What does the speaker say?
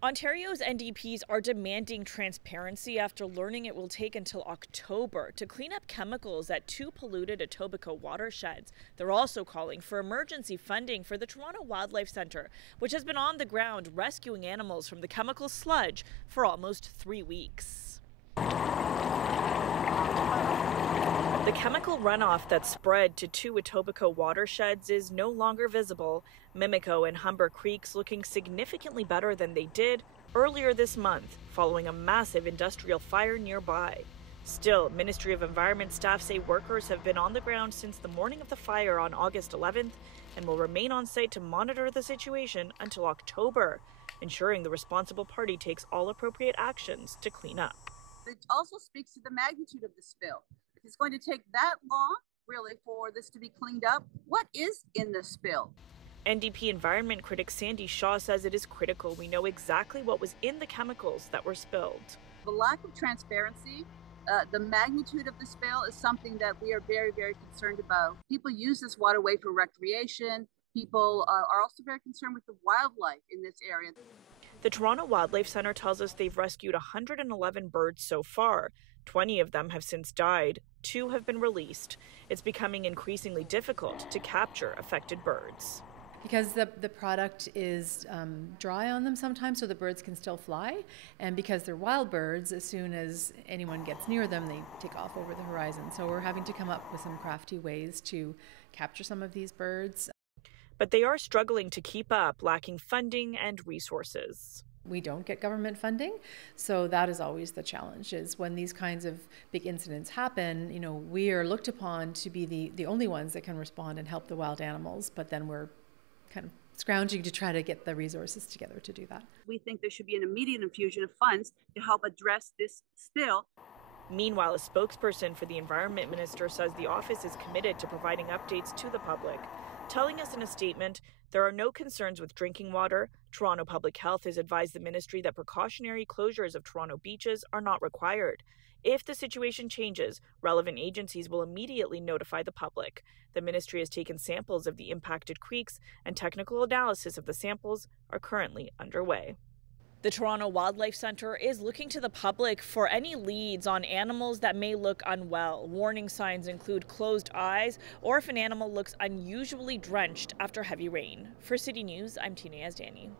Ontario's NDPs are demanding transparency after learning it will take until October to clean up chemicals at two polluted Etobicoke watersheds. They're also calling for emergency funding for the Toronto Wildlife Centre, which has been on the ground rescuing animals from the chemical sludge for almost 3 weeks. The chemical runoff that spread to two Etobicoke watersheds is no longer visible. Mimico and Humber Creeks looking significantly better than they did earlier this month, following a massive industrial fire nearby. Still, Ministry of Environment staff say workers have been on the ground since the morning of the fire on August 11th and will remain on site to monitor the situation until October, ensuring the responsible party takes all appropriate actions to clean up. It also speaks to the magnitude of the spill. If it's going to take that long, really, for this to be cleaned up, what is in the spill? NDP environment critic Sandy Shaw says it is critical we know exactly what was in the chemicals that were spilled. The lack of transparency, the magnitude of the spill is something that we are very, very concerned about. People use this waterway for recreation. People are also very concerned with the wildlife in this area. The Toronto Wildlife Centre tells us they've rescued 111 birds so far. 20 of them have since died. 2 have been released. It's becoming increasingly difficult to capture affected birds. Because the product is dry on them sometimes, so the birds can still fly. And because they're wild birds, as soon as anyone gets near them, they take off over the horizon. So we're having to come up with some crafty ways to capture some of these birds. But they are struggling to keep up, lacking funding and resources. We don't get government funding, so that is always the challenge, is when these kinds of big incidents happen, we are looked upon to be the only ones that can respond and help the wild animals, but then we're kind of scrounging to try to get the resources together to do that. We think there should be an immediate infusion of funds to help address this spill. Meanwhile, a spokesperson for the Environment Minister says the office is committed to providing updates to the public, telling us in a statement there are no concerns with drinking water. Toronto Public Health has advised the ministry that precautionary closures of Toronto beaches are not required. If the situation changes, relevant agencies will immediately notify the public. The ministry has taken samples of the impacted creeks, and technical analysis of the samples are currently underway. The Toronto Wildlife Centre is looking to the public for any leads on animals that may look unwell. Warning signs include closed eyes or if an animal looks unusually drenched after heavy rain. For City News, I'm Tina Yazdani.